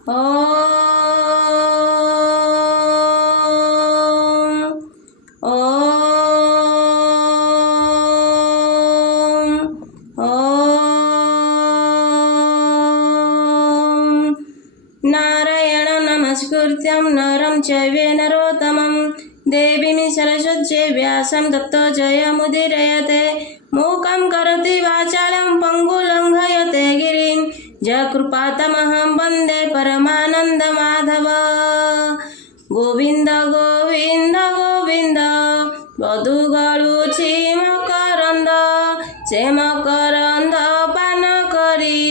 नारायण नमस्कृत्यं नरं चैव नरोत्तमं देवीं सरस्वतीं व्यासं ततो जयमुदीरयते मूकं करोति वाचालं पङ्गुलङ्घयते गिरिं जयकृपातमहं वन्दे परमानन्दमाधव। गोविन्द गोविन्द गोविन्द बधुगळुछि मकरन्द पान करी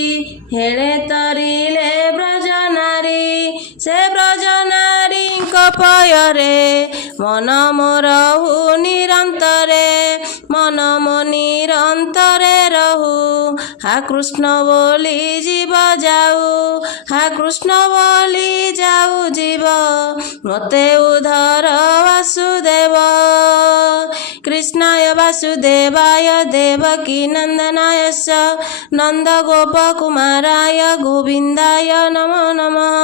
हेळे तरिले से ब्रजनारीଙ୍କ ପୟରେ ମନ ମୋର ନିରନ୍ତରେ ମନ ମୋ ନିରନ୍ତରେ ରହୁ हा कृष्ण बोली जीव जाऊ हा कृष्ण बोली जाऊ जीव मते उधर वासुदेव कृष्णाय वासुदेवाय देवकी नंदनाय नंद गोप कुमाराय गोविंदाय नमो नमः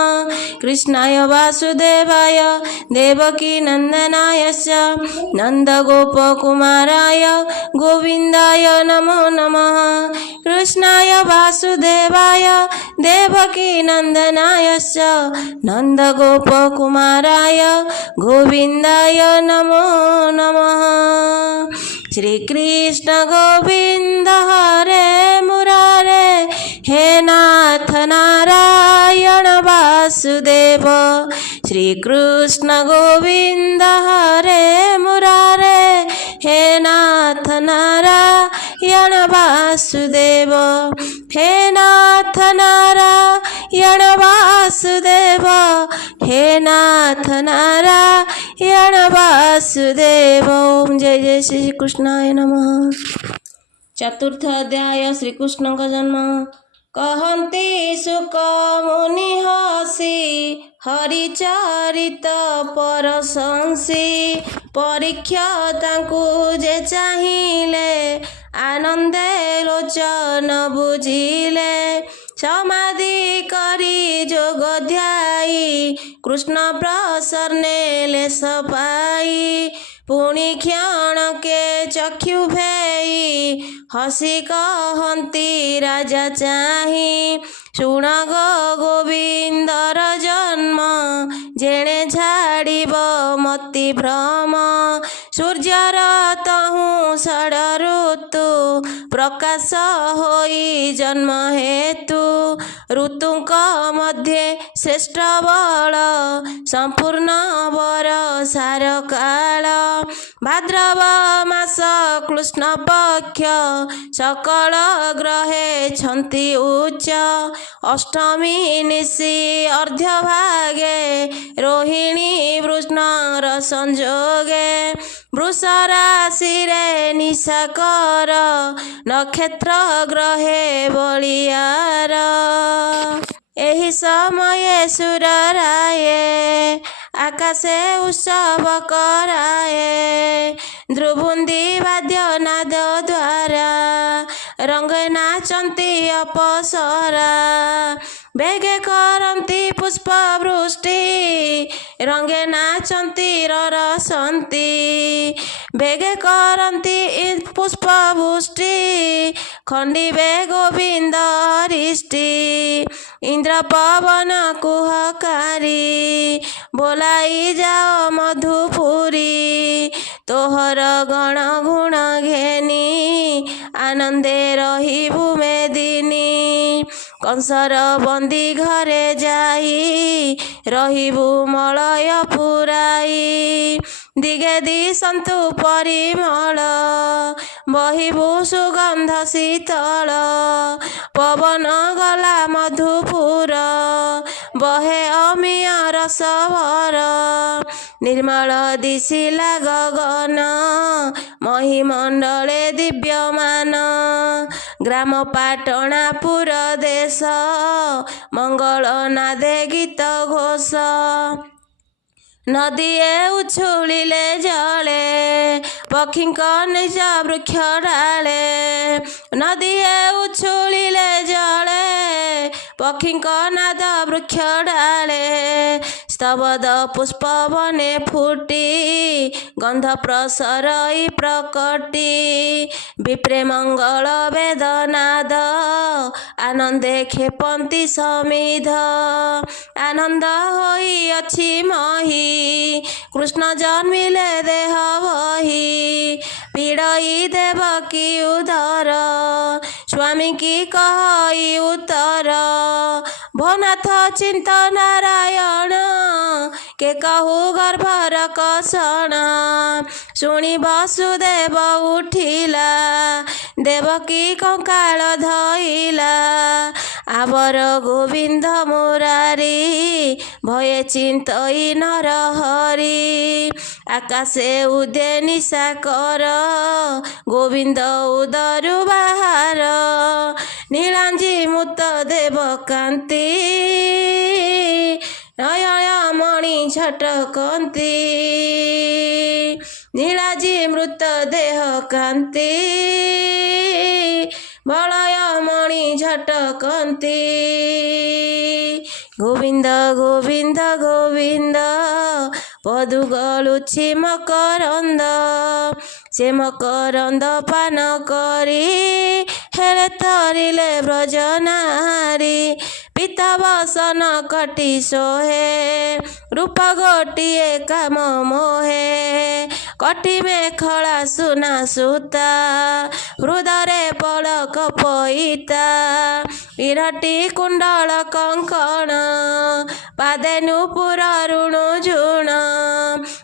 कृष्णाय वासुदेवाय देवकी नंदनाय नंद गोप कुमाराय गोविंदाय नमो नमः कृष्णाय वासुदेवाय देवकी नंदनाय नंद गोप कुमाराय गोविंदाय नमो नमः। श्री कृष्ण गोविंद हरे मुरारे हे नाथ नारायण वासुदेव श्री कृष्ण गोविंद हरे मुरारे हे नाथ नारायण वासुदेव हे नाथ नारायण वासुदेव हे नाथ नारायण वासुदेव। जय जय श्री कृष्णाय नमः। चतुर्थ अध्याय श्री कृष्ण का जन्म। कहन्ति सुक मुनि हसी हरिचरित परशंसी परीक्षा तांकु जे चाहिले आनंदे लोचन बुझिले समाधि करी जोग ध्याई कृष्ण प्रसन्ने लेस पाई पुणी क्षण के चक्षु भेई हसी कहन्ति राजा चाही शुण गो गोविंदर जन्म जेणे झाड़िब मति भ्रम सूर्यर तहु षड ऋतु प्रकाश होई जन्म हेतु ऋतुक मध्य श्रेष्ठ बल संपूर्ण वर सार काल भाद्रव मास कृष्ण पक्ष सकल ग्रहे छन्ति उच्च अष्टमी निशि अर्ध्य भागे रोहिणी वृष्णर संजोगे वृष राशि निशाकर नक्षत्र ग्रहे बलियार एहि समय सुर राये आकाशे उत्सव कराए ध्रुवुंदी वाद्य नाद द्वारा रंग नाचंती अपसरा बेगे करंती पुष्प वृष्टि रंगे नाचंती रसंती बेगे करंती पुष्प वृष्टि खंडिबे गोविंद हरिष्टि इंद्र पवन कुहकारी बोलाई जाओ मधुपुरी तोहर गण गुण घेनी आनंदे रहिबु मेदिनी कंसर बंदी घरे जाई रहिबु मलय पुराई दिगे दिसंतु परिमल बहिबु सुगंध शीतल पवन गला मधुपुर बहे अमीय रसभर निर्मल दिशिला गगन महिमंडले दिव्यमान ग्राम पाटणापुर देश मंगल नादे गीत घोष नदीए उछुलिले जले पक्षीक निज वृक्ष डाले नदीए उछुलिले जले ପକ୍ଷୀଙ୍କ ନାଦ ବୃକ୍ଷ ଡାଳେ ସ୍ତବଦ ପୁଷ୍ପ ବନେ ଫୁଟି ଗନ୍ଧ ପ୍ରସରଇ ପ୍ରକଟି ବିପ୍ରେ ମଙ୍ଗଳ ବେଦନାଦ ଆନନ୍ଦେ କ୍ଷେପନ୍ତି ସମିଧ ଆନନ୍ଦ ହୋଇଅଛି ମହି କୃଷ୍ଣ ଜନ୍ମିଲେ ଦେହ ବହି ପୀଡ଼ଇ ଦେବକୀ ଉଦର ସ୍ୱାମୀ କି କହି ଉତ୍ତର ଭୋନାଥ ଚିନ୍ତ ନାରାୟଣ କେ କହୁ ଗର୍ଭର କଷଣ ଶୁଣି ବସୁଦେବ ଉଠିଲା ଦେବକୀ କଙ୍କାଳ ଧଇଲା ଆବର ଗୋବିନ୍ଦ ମୁରାରୀ ଭये ଚିନ୍ତଇ ନର ହରି ଆକାଶେ ଉଦେ ନିଶା କର ଗୋବିନ୍ଦ ଉଦରୁ ବାହାର ନୀଳାଞ୍ଜି ମୁତ ଦେବ କାନ୍ତି ନୟନ ମଣି ଝଟକନ୍ତି ନୀଳାଜି ମୃତ ଦେହ କାନ୍ତି ବଳୟ ମଣି ଝଟକନ୍ତି ଗୋବିନ୍ଦ ଗୋବିନ୍ଦ ଗୋବିନ୍ଦ ପଦୁ ଗଳୁଛି ମକରନ୍ଦ ସେ ମକରନ୍ଦ ପାନ କରି ହେଲେ ତରିଲେ ବ୍ରଜ ନାରୀ ପିତା ବସନ କଟି ସୋହେ ରୂପ ଗୋଟିଏ କାମ ମୋହେ କଟି ମେଖଳା ସୁନା ସୂତା ହୃଦରେ ପଳକ ପଇତା ବିରଟି କୁଣ୍ଡଳ କଙ୍କଣ ପାଦେ ନୂପୁର ରୁଣୁ ଝୁଣ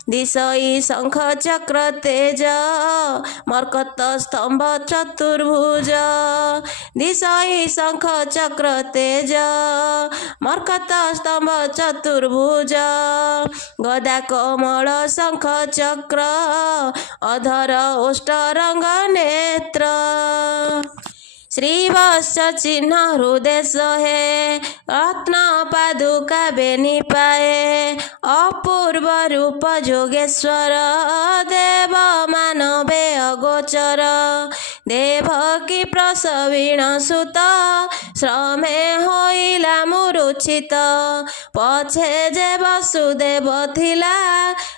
ଦିଶଇ ଶଙ୍ଖ ଚକ୍ର ତେଜ ମର୍କତ ସ୍ତମ୍ଭ ଚତୁର୍ଭୁଜ ଦିଶଇ ଶଙ୍ଖ ଚକ୍ର ତେଜ ମର୍କତ ସ୍ତମ୍ଭ ଚତୁର୍ଭୁଜ ଗଦା କମଳ ଶଙ୍ଖ ଚକ୍ର ଅଧର ଓଷ୍ଠ ରଙ୍ଗ ନେତ୍ର ଶ୍ରୀବତ୍ସ ଚିହ୍ନ ହୃଦେଶ ହେ ରତ୍ନ ପାଦୁକା ବେନି ପାଏ ଅପୂର୍ବ ରୂପ ଯୋଗେଶ୍ୱର ଦେବ ମାନବେ ଅଗୋଚର ଦେବକୀ ପ୍ରସବିଣ ସୁତ ଶ୍ରମେ ହୋଇଲା ମୂରୁଛିତ ପଛେ ଯେ ବସୁଦେବ ଥିଲା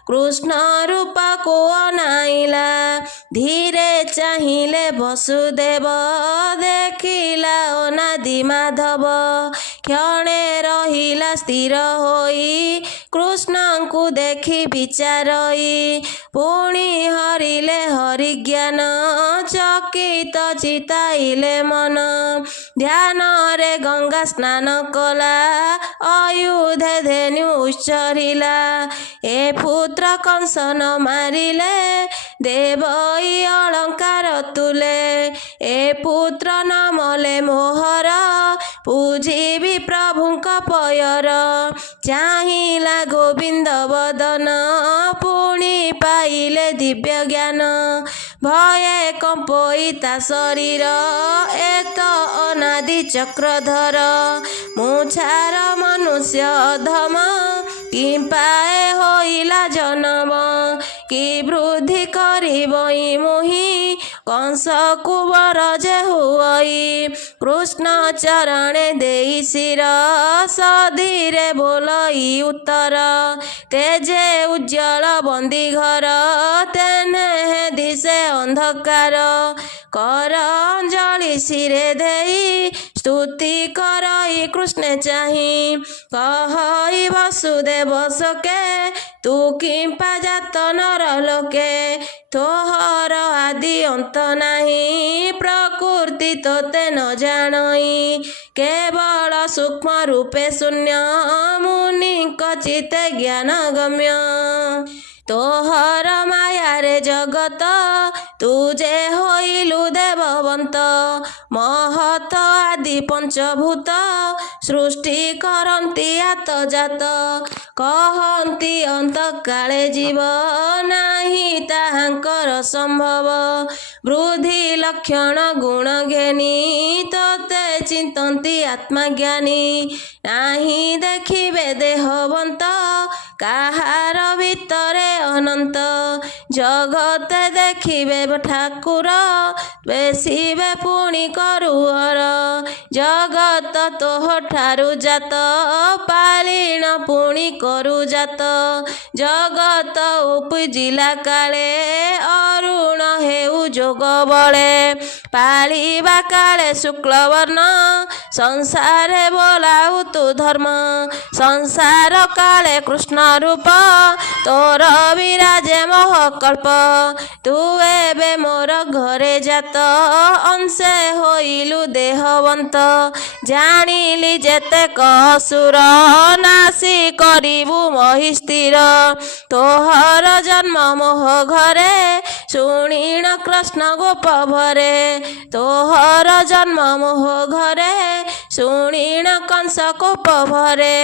କୃଷ୍ଣ ରୂପକୁ ଅନାଇଲା ଧୀରେ ଚାହିଁଲେ ବସୁଦେବ ଦେଖିଲା ଅନାଦି ମାଧବ କ୍ଷଣେ ରହିଲା ସ୍ଥିର ହୋଇ କୃଷ୍ଣଙ୍କୁ ଦେଖି ବିଚାରଇ ପୁଣି ହରିଲେ ହରିଜ୍ଞାନ ଚକିତ ଚିତାଇଲେ ମନ ଧ୍ୟାନରେ ଗଙ୍ଗା ସ୍ନାନ କଲା ଅୟୁଧେ ଧେନୁ ଉଚ୍ଚରିଲା ଏ ପୁତ୍ର କଂସନ ମାରିଲେ ଦେବଇ ଅଳଙ୍କାର ତୁଲେ ଏ ପୁତ୍ର ନମଲେ ମୋହର ପୂଜିବି ପ୍ରଭୁଙ୍କ ପୟର ଚାହିଁଲା ଗୋବିନ୍ଦ ବଦନ ପୁଣି ପାଇଲେ ଦିବ୍ୟ ଜ୍ଞାନ ଭये କମ୍ପଇ ତା ଶରୀର ଏତ ଅନାଦି ଚକ୍ରଧର ମୁଛାର ମନୁଷ୍ୟ ଅଧମ କିମ୍ପାଏ ହୋଇଲା ଜନମ କି ବୃଦ୍ଧି କରିବଇ ମୁହିଁ କଂସକୁ ବର ଯେ ହୁଅଇ କୃଷ୍ଣ ଚରଣେ ଦେଇ ଶିର ସଧୀରେ ବୋଲଇ ଉତ୍ତର ତେଜେ ଉଜ୍ଜଳ ବନ୍ଦୀ ଘର ତେନେ ଦିଶେ ଅନ୍ଧକାର କର ଅଞ୍ଜଳି ଶିରେ ଦେଇ ସ୍ତୁତି କରଇ କୃଷ୍ଣେ ଚାହିଁ କହଇ ବସୁଦେବ ଶୋକେ ତୁ କିମ୍ପା ଜାତ ନର ଲୋକେ ତୋହର ଆଦି ଅନ୍ତ ନାହିଁ ପ୍ରକୃତି ତୋତେ ନ ଜାଣଇ କେବଳ ସୂକ୍ଷ୍ମ ରୂପେ ଶୂନ୍ୟ ମୁନିଙ୍କ ଚିତେ ଜ୍ଞାନ ଗମ୍ୟ ତୋହର ମାୟାରେ ଜଗତ ତୁ ଯେ ହୋଇଲୁ ଦେବବନ୍ତ ମହତ ଆଦି ପଞ୍ଚଭୂତ ସୃଷ୍ଟି କରନ୍ତି ଆତଜାତ କହନ୍ତି ଅନ୍ତକାଳେ ଜୀବ ନାହିଁ ତାହାଙ୍କର ସମ୍ଭବ ବୃଦ୍ଧି ଲକ୍ଷଣ ଗୁଣ ଘେନି ତୋତେ ଚିନ୍ତନ୍ତି ଆତ୍ମଜ୍ଞାନୀ ନାହିଁ ଦେଖିବେ ଦେହବନ୍ତ କାହାର ଭିତରେ ଅନନ୍ତ ଜଗତ ଦେଖିବେ ଠାକୁର ବେଶିବେ ପୁଣି କରୁଅର ଜଗତ ତୋହ ଠାରୁ ଜାତ ପାଳିଣ ପୁଣି କରୁ ଜାତ ଜଗତ ଉପୁଜିଲା କାଳେ ଅରୁଣ ହେଉ ଯୋଗ ବଳେ ପାଳିବା କାଳେ ଶୁକ୍ଳବର୍ଣ୍ଣ ସଂସାରେ ବୋଲାଉ ତୁ ଧର୍ମ ସଂସାର କାଳେ କୃଷ୍ଣ ରୂପ ତୋର ବିରାଜେ ମହକଳ୍ପ ତୁ ଏବେ ମୋର ଘରେ ଜାତ ଅଂଶେ ହୋଇଲୁ ଦେହବନ୍ତ ଜାଣିଲି ଯେତେକ ଅସୁର ନାଶି କରିବୁ ମହିସ୍ଥିର ତୋହର ଜନ୍ମ ମୋହ ଘରେ ଶୁଣିଣ କୃଷ୍ଣ ଗୋପ ଭରେ ତୋହର ଜନ୍ମ ମୋହ ଘରେ ଶୁଣିଣ କଂସ କୋପ ଭରେ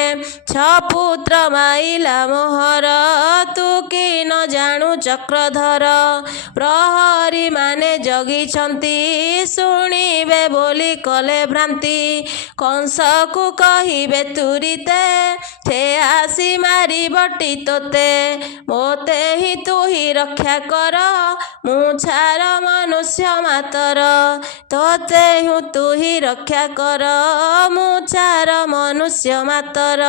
ଛପୁତ୍ର ମାଇଲା ମୋହର ତୁ କି ନ ଜାଣୁ ଚକ୍ରଧର ପ୍ରହରୀ ମାନେ ଜଗିଛନ୍ତି ଶୁଣିବେ ବୋଲି କଲେ ଭ୍ରାନ୍ତି କଂସକୁ କହିବେ ତୁରିତେ ସେ ଆସି ମାରିବଟି ତୋତେ ମୋତେ ହିଁ ତୁ ହିଁ ରକ୍ଷା କର ମୁଁ ଛାର ମନୁଷ୍ୟ ମାତର ତୋତେ ହିଁ ତୁ ହିଁ ରକ୍ଷା କର ମୁଁ ଛାର ମନୁଷ୍ୟ ମାତର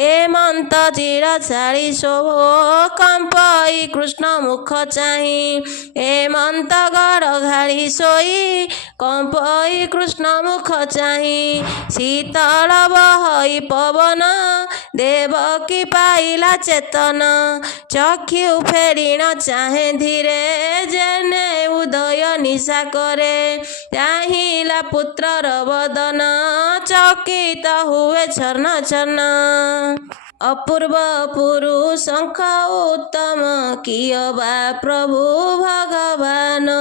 ଏ ମନ୍ତ ଚିର ଛାଳି ଶୋଭ କମ୍ପଇ କୃଷ୍ଣ ମୁଖ ଚାହିଁ ଏ ମନ୍ତ ଗଡ଼ ଘାଳି ଶୋଇ କମ୍ପଇ କୃଷ୍ଣ ମୁଖ ଚାହିଁ ଶୀତଳ ବହଇ ପବନ ଦେବକୀ ପାଇଲା ଚେତନ ଚକ୍ଷୁ ଫେରିଣ ଚାହେଁ ଧୀରେ ଯେନେ ଉଦୟ ନିଶା କରେ ଚାହିଁଲା ପୁତ୍ରର ବଦନ ଚକିତ ହୁଏ ଛନ୍ନ ଛନ୍ନ ଅପୂର୍ବ ପୁରୁଷଙ୍କ ଉତ୍ତମ କିୟ ବା ପ୍ରଭୁ ଭଗବାନ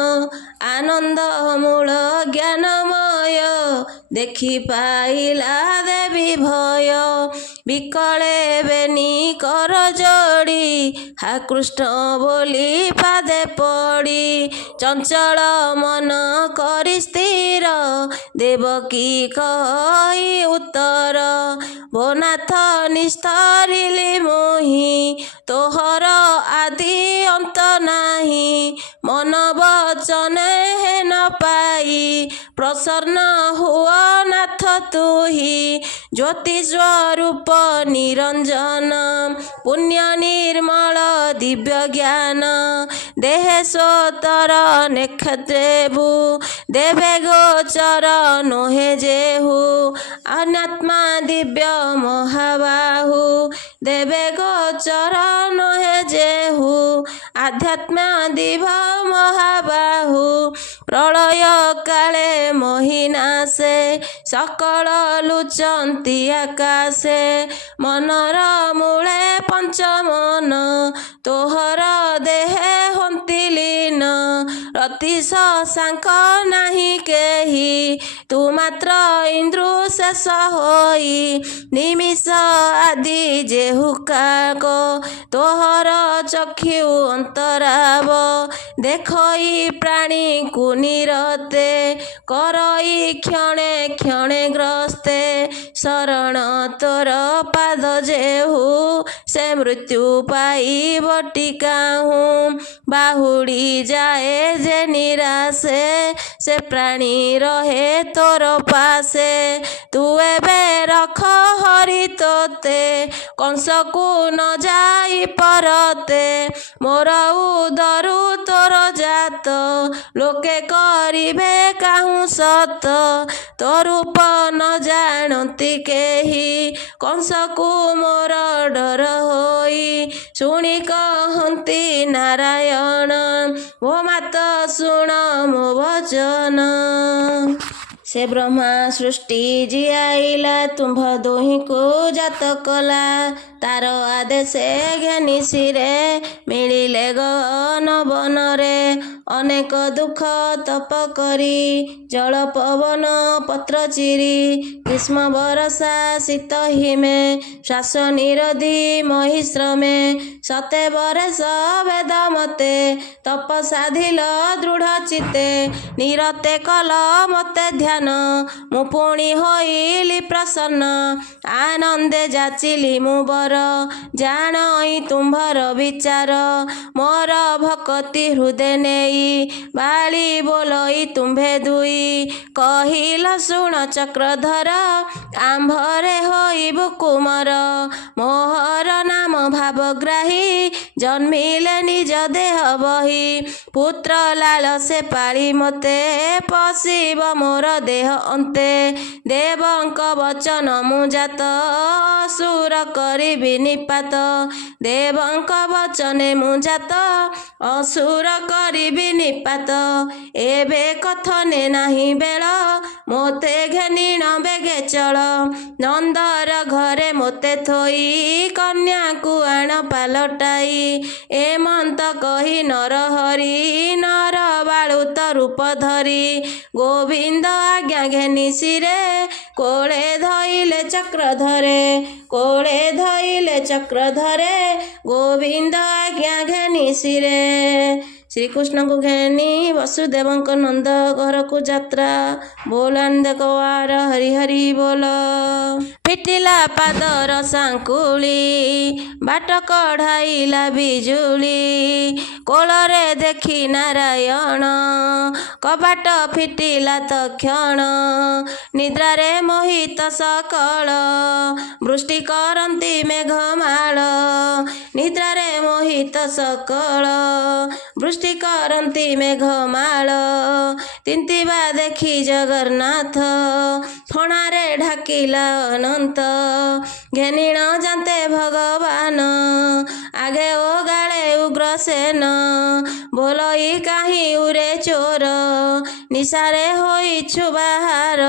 ଆନନ୍ଦ ମୂଳ ଜ୍ଞାନମୟ ଦେଖି ପାଇଲା ଦେବୀ ଭୟ ବିକଳେ ବେନି କର ଯୋଡ଼ି ହା କୃଷ୍ଣ ବୋଲି ପାଦେ ପଡ଼ି ଚଞ୍ଚଳ ମନ କରି ସ୍ଥିର ଦେବକୀ କହି ଉତ୍ତର ଭୋନାଥ ନିସ୍ତରିଲି ମୋହି ତୋହର ଆଦି ଅନ୍ତ ନାହିଁ ମନ ବଚନେ ହେନ ପାଇ ପ୍ରସନ୍ନ ହୁଅ ନାଥ ତୁହି ଜ୍ୟୋତି ସ୍ୱରୂପ ନିରଞ୍ଜନ ପୁଣ୍ୟ ନିର୍ମଳ ଦିବ୍ୟ ଜ୍ଞାନ ଦେହେଶ୍ୱତର ନେକ୍ଷତ୍ରେଭୁ ଦେବେ ଗୋଚର ନୋହେ ଯେହୁ ଅନାତ୍ମା ଦିବ୍ୟ ମହାବାହୁ ଦେବେ ଗୋଚର ନୋହେ ଯେହୁ ଆଧ୍ୟାତ୍ମ ଦିଭ ମହାବାହୁ ପ୍ରଳୟ କାଳେ ମହିନାଶେ ସକଳ ଲୁଚନ୍ତି ଆକାଶେ ମନର ମୂଳେ ପଞ୍ଚମନ ତୋହର ଦେହେ ହନ୍ତିଲୀନ ରତି ଶଶାଙ୍କ ନାହିଁ କେହି ତୁ ମାତ୍ର ଇନ୍ଦ୍ରୁ ଶେଷ ହୋଇ ନିମିଷ ଆଦି ଯେହୁ କାକ ତୋହର ଚକ୍ଷୁ ଅନ୍ତରାବ ଦେଖଇ ପ୍ରାଣୀକୁ ନିରତେ କରଇ କ୍ଷଣେ କ୍ଷଣେ ଗ୍ରସ୍ତେ ଶରଣ ତୋର ପାଦ ଯେହୁ ସେ ମୃତ୍ୟୁ ପାଇବଟି କାହୁଁ ବାହୁଡ଼ି ଯାଏ ଯେ ନିରାଶେ ସେ ପ୍ରାଣୀ ରହେ ତୋର ପାଶେ ତୁ ଏବେ ରଖ ହରି ତୋତେ କଂସକୁ ନ ଯାଇ ପରତେ ମୋର ଉଦରୁ ତୋର ଜାତ ଲୋକେ କରିବେ କାହୁଁ ସତ ତୋ ରୂପ ନ ଜାଣନ୍ତି କେହି କଂସକୁ ମୋର ଡର ହୋଇ ଶୁଣି କହନ୍ତି ନାରାୟଣ ମୋ ମାତ ଶୁଣ ମୋ ବଚନ ସେ ବ୍ରହ୍ମା ସୃଷ୍ଟି ଜିଆଇଲା ତୁମ୍ଭ ଦୁହିଁକୁ ଜାତ କଲା ତାର ଆଦେଶେ ଘେନି ଶିରେ ମିଳିଲେ ଗହନ ବନରେ ଅନେକ ଦୁଃଖ ତପ କରି ଜଳ ପବନ ପତ୍ର ଚିରି ଗ୍ରୀଷ୍ମ ବରଷା ଶୀତ ହିମେ ଶ୍ୱାସ ନିରୋଧୀ ମହିଶ୍ରମେ ସତେ ବରେଶ ବେଦ ମତେ ତପ ସାଧିଲ ଦୃଢ଼ ଚିତେ ନିରତେ କଲ ମତେ ଧ୍ୟାନ ମୁଁ ପୁଣି ହୋଇଲି ପ୍ରସନ୍ନ ଆନନ୍ଦ ବନ୍ଦେ ଯାଚିଲି ମୁଁ ବର ଜାଣଇ ତୁମ୍ଭର ବିଚାର ମୋର ଭକତି ହୃଦେ ନେଇ ବାଳି ବୋଲଇ ତୁମ୍ଭେ ଦୁଇ କହିଲ ଶୁଣ ଚକ୍ରଧର ଆମ୍ଭରେ ହୋଇବୁ କୁମର ମୋହର ନାମ ଭାବଗ୍ରାହୀ ଜନ୍ମିଲେ ନିଜ ଦେହ ବହି ପୁତ୍ର ଲାଳ ସେ ପାଳି ମୋତେ ପଶିବ ମୋର ଦେହ ଅନ୍ତେ ଦେବଙ୍କ ବଚନ ମୁଁ ଜାତ ଅସୁର କରିବି ନିପାତ ଦେବଙ୍କ ବଚନେ ମୁଁ ଜାତ ଅସୁର କରିବି ନିପାତ ଏବେ କଥନେ ନାହିଁ ବେଳ ମୋତେ ଘେନିଣ ବେଗେ ଚଳ ନନ୍ଦର ଘରେ ମୋତେ ଥୋଇ କନ୍ୟାକୁ ଆଣ ପାଲଟାଇ ଏମନ୍ତ କହି ନରହରି ନର ବାଳୁତ ରୂପ ଧରି ଗୋବିନ୍ଦ ଆଜ୍ଞା ଘେନି ଶିରେ କୋଳେ ଧଇଲେ ଚକ୍ରଧରେ କୋଳେ ଧଇଲେ ଚକ୍ରଧରେ ଗୋବିନ୍ଦ ଆଜ୍ଞା ଘେନି ଶିରେ ଶ୍ରୀକୃଷ୍ଣଙ୍କୁ ଘେନି ବସୁଦେବଙ୍କ ନନ୍ଦ ଘରକୁ ଯାତ୍ରା ବୋଲାନ ଦେଖବାର ହରି ହରି ବୋଲ ଫିଟିଲା ପାଦର ସାଙ୍କୁଳି ବାଟ କଢ଼ାଇଲା ବିଜୁଳି କୋଳରେ ଦେଖି ନାରାୟଣ କବାଟ ଫିଟିଲା ତକ୍ଷଣ ନିଦ୍ରାରେ ମୋହିତ ସକଳ ବୃଷ୍ଟି କରନ୍ତି ମେଘମାଳ ନିଦ୍ରାରେ ମୋହିତ ସକଳ ବୃଷ୍ଟି କରନ୍ତି ମେଘମାଳ ତିନ୍ତିବା ଦେଖି ଜଗନ୍ନାଥ ଫଣାରେ ଢାକିଲା ଅନନ୍ତ ଘେନିଣ ଯାନ୍ତେ ଭଗବାନ ଆଗେ ଓ ଗାଳେ ଉଗ୍ରସେନ ବୋଲଇ କାହିଁ ଉରେ ଚୋର ନିଶାରେ ହୋଇଛୁ ବାହାର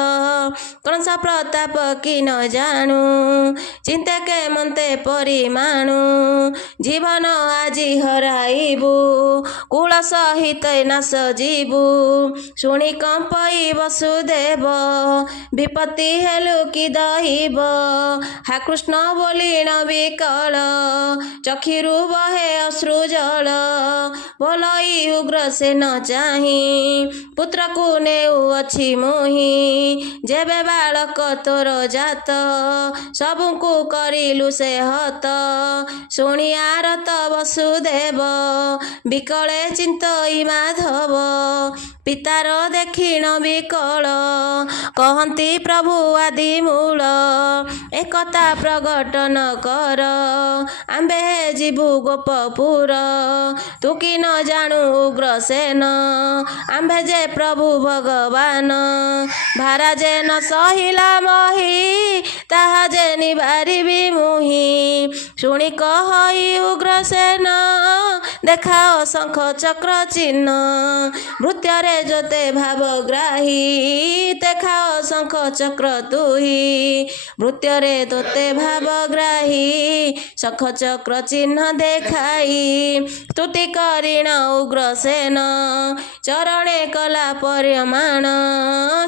କଂସ ପ୍ରତାପ କି ନ ଜାଣୁ ଚିନ୍ତେ କେ ମନ୍ତେ ପରିମାଣୁ ଜୀବନ ଆଜି ହରାଇବୁ କୁଳ ସହିତ ନାଶ ଯିବୁ ଶୁଣି କମ୍ପଇ ବସୁଦେବ ବିପତ୍ତି ହେଲୁ କି ଦହିବ ହା କୃଷ୍ଣ ବୋଲିଣ ବିକଳ ଚକ୍ଷୁରୁ ବହେ ଅଶ୍ରୁ ଜଳ ବୋଲଇ ଉଗ୍ରସେନ ଚାହିଁ ପୁତ୍ରକୁ ନେଉଅଛି ମୁହିଁ ଯେବେ ବାଳକ ତୋର ଜାତ ସବୁଙ୍କୁ କରିଲୁ ସେ ହତ ଶୁଣି ଆରତ ବସୁଦେବ ବିକଳେ ଚିନ୍ତଇ ମାଧବ ପିତାର ଦେଖିଣ ବିକଳ କହନ୍ତି ପ୍ରଭୁ ଆଦି ମୂଳ ଏକଥା ପ୍ରଗଟନ କର ଆମ୍ଭେ ଯିବୁ ଗୋପପୁର ତୁ କି ନ ଜାଣୁ ଉଗ୍ରସେନ ଆମ୍ଭେ ଯେ ପ୍ରଭୁ ଭଗବାନ ଭାରା ଯେ ନ ସହିଲା ମହି ତାହା ଯେ ନିବାରିବି ମୁହିଁ ଶୁଣି କହଇ ଉଗ୍ରସେନ ଦେଖାଅ ଶଙ୍ଖ ଚକ୍ର ଚିହ୍ନ ଭୃତ୍ୟରେ ଯୋତେ ଭାବଗ୍ରାହୀ ଦେଖାଅ ଶଙ୍ଖ ଚକ୍ର ତୁହି ଭୃତ୍ୟରେ ତୋତେ ଭାବଗ୍ରାହୀ ଶଙ୍ଖ ଚକ୍ର ଚିହ୍ନ ଦେଖାଇ ସ୍ତୁତି କରିଣ ଉଗ୍ରସେନ ଚରଣେ କଲା ପରିମାଣ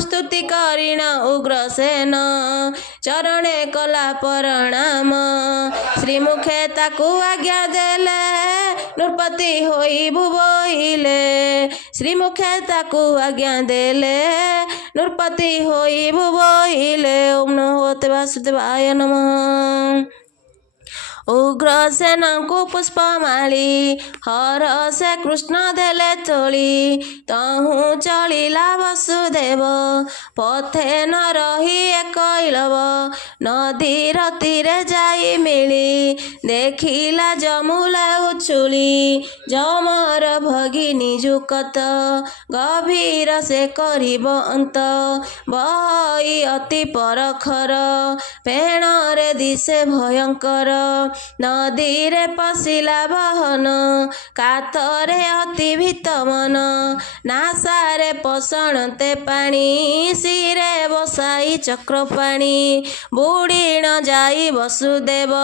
ସ୍ତୁତି କରିଣ ଉଗ୍ରସେନ ଚରଣେ କଲା ପ୍ରଣାମ ଶ୍ରୀମୁଖେ ତାକୁ ଆଜ୍ଞା ଦେଲେ ନୃପତି ହୋଇବୁ ବୋଇଲେ ଶ୍ରୀମୁଖେ ତାକୁ ଆଜ୍ଞା ଦେଲେ ନୃପତି ହୋଇବୁ ବୋଇଲେ ଓಂ ନମୋ ବାସୁଦେବାୟ ନମଃ ଉଗ୍ରସେନଙ୍କୁ ପୁଷ୍ପମାଳି ହର ସେ କୃଷ୍ଣ ଦେଲେ ତୋଳି ତହୁଁ ଚଳିଲା ବସୁଦେବ ପଥେ ନ ରହି ଏକୈଳବ ନଦୀର ତୀରେ ଯାଇ ମିଳି ଦେଖିଲା ଯମୁଲା ଉଛୁଳି ଯମର ଭଗିନୀ ଯୁକତ ଗଭୀର ସେ କରିବ ଅନ୍ତ ବହି ଅତି ପରଖର ପେଣରେ ଦିଶେ ଭୟଙ୍କର ନଦୀରେ ପଶିଲା ବହନ କାତରେ ଅତି ଭୀତ ମନ ନାସାରେ ପଷଣତେ ପାଣି ଶିରେ ବସାଇ ଚକ୍ର ପାଣି ବୁଡ଼ିଣ ଯାଇ ବସୁଦେବ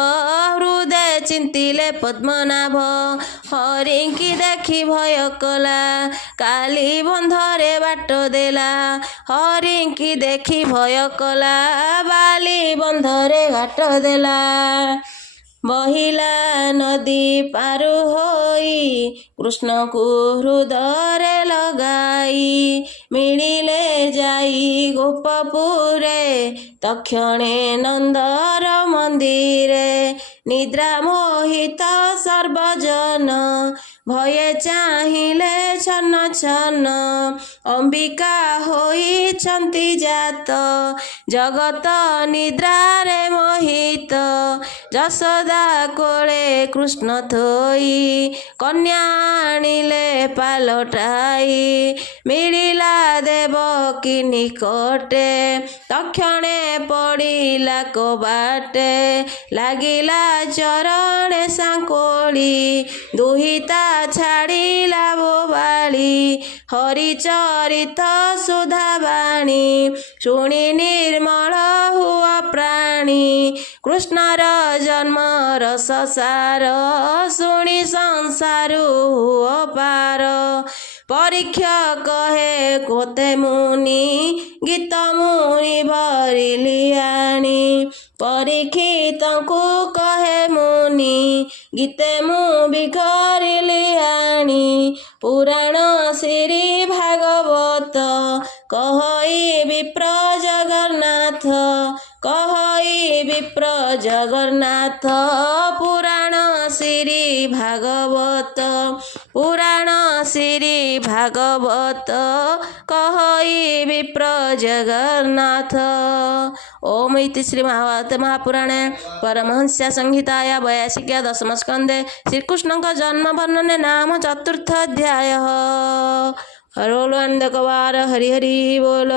ହୃଦେ ଚିନ୍ତିଲେ ପଦ୍ମନାଭ ହରିଙ୍କି ଦେଖି ଭୟ କଲା କାଲି ବନ୍ଧରେ ବାଟ ଦେଲା ହରିଙ୍କି ଦେଖି ଭୟ କଲା ବାଲି ବନ୍ଧରେ ଘାଟ ଦେଲା ବହିଲା ନଦୀ ପାରୁ ହୋଇ କୃଷ୍ଣକୁ ହୃଦୟରେ ଲଗାଇ ମିଳିଲେ ଯାଇ ଗୋପପୁରେ ତକ୍ଷଣେ ନନ୍ଦର ମନ୍ଦିରେ ନିଦ୍ରା ମୋହିତ ସର୍ବଜନ ଭୟେ ଚାହିଁଲେ ଛନ ଛନ ଅମ୍ବିକା ହୋଇଛନ୍ତି ଜାତ ଜଗତ ନିଦ୍ରାରେ ମୋହିତ ଯଶୋଦା କୋଳେ କୃଷ୍ଣ ଥୋଇ କନ୍ୟା ଆଣିଲେ ପାଲଟାଇ ମିଳିଲା ଦେବକୀ ନିକଟେ ତକ୍ଷଣେ ପଡ଼ିଲା କବାଟେ ଲାଗିଲା ଚରଣେ ସାଙ୍કોଳି ଦୁହିତା ଛାଡ଼ିଲା ବୋବାଳି ହରିଚରିତ ସୁଧାବାଣୀ ଶୁଣି ନିର୍ମଳ ହୁଅ ପ୍ରାଣୀ କୃଷ୍ଣର ଜନ୍ମର ସଂସାର ଶୁଣି ସଂସାରୁ ହୁଅ ପାର ପରୀକ୍ଷା କହେ କୋତେ ମୁନି ଗୀତ ମୁନି ଭରିଲି ଆଣି ପରୀକ୍ଷିତଙ୍କୁ କହେ ମୁନି ଗୀତେ ମୁଁ ବି କରିଲି ଆଣି ପୁରାଣ ଶ୍ରୀ ଭାଗବତ କହଇ ବିପ୍ର ଜଗନ୍ନାଥ କହଇ ବିପ୍ର ଜଗନ୍ନାଥ ପୁରାଣ ଶ୍ରୀ ଭାଗବତ ପୁରାଣ ଶ୍ରୀ ଭାଗବତ କହଇ ବିପ୍ର ଜଗନ୍ନାଥ। ओम इति श्री महाभारत महापुराणे परमहंस्या संहिताया 82 दशम स्कंदे श्रीकृष्ण का जन्म वर्णने नाम चतुर्थ अध्याय। हरोल आनंद कवार हरि हरि बोल।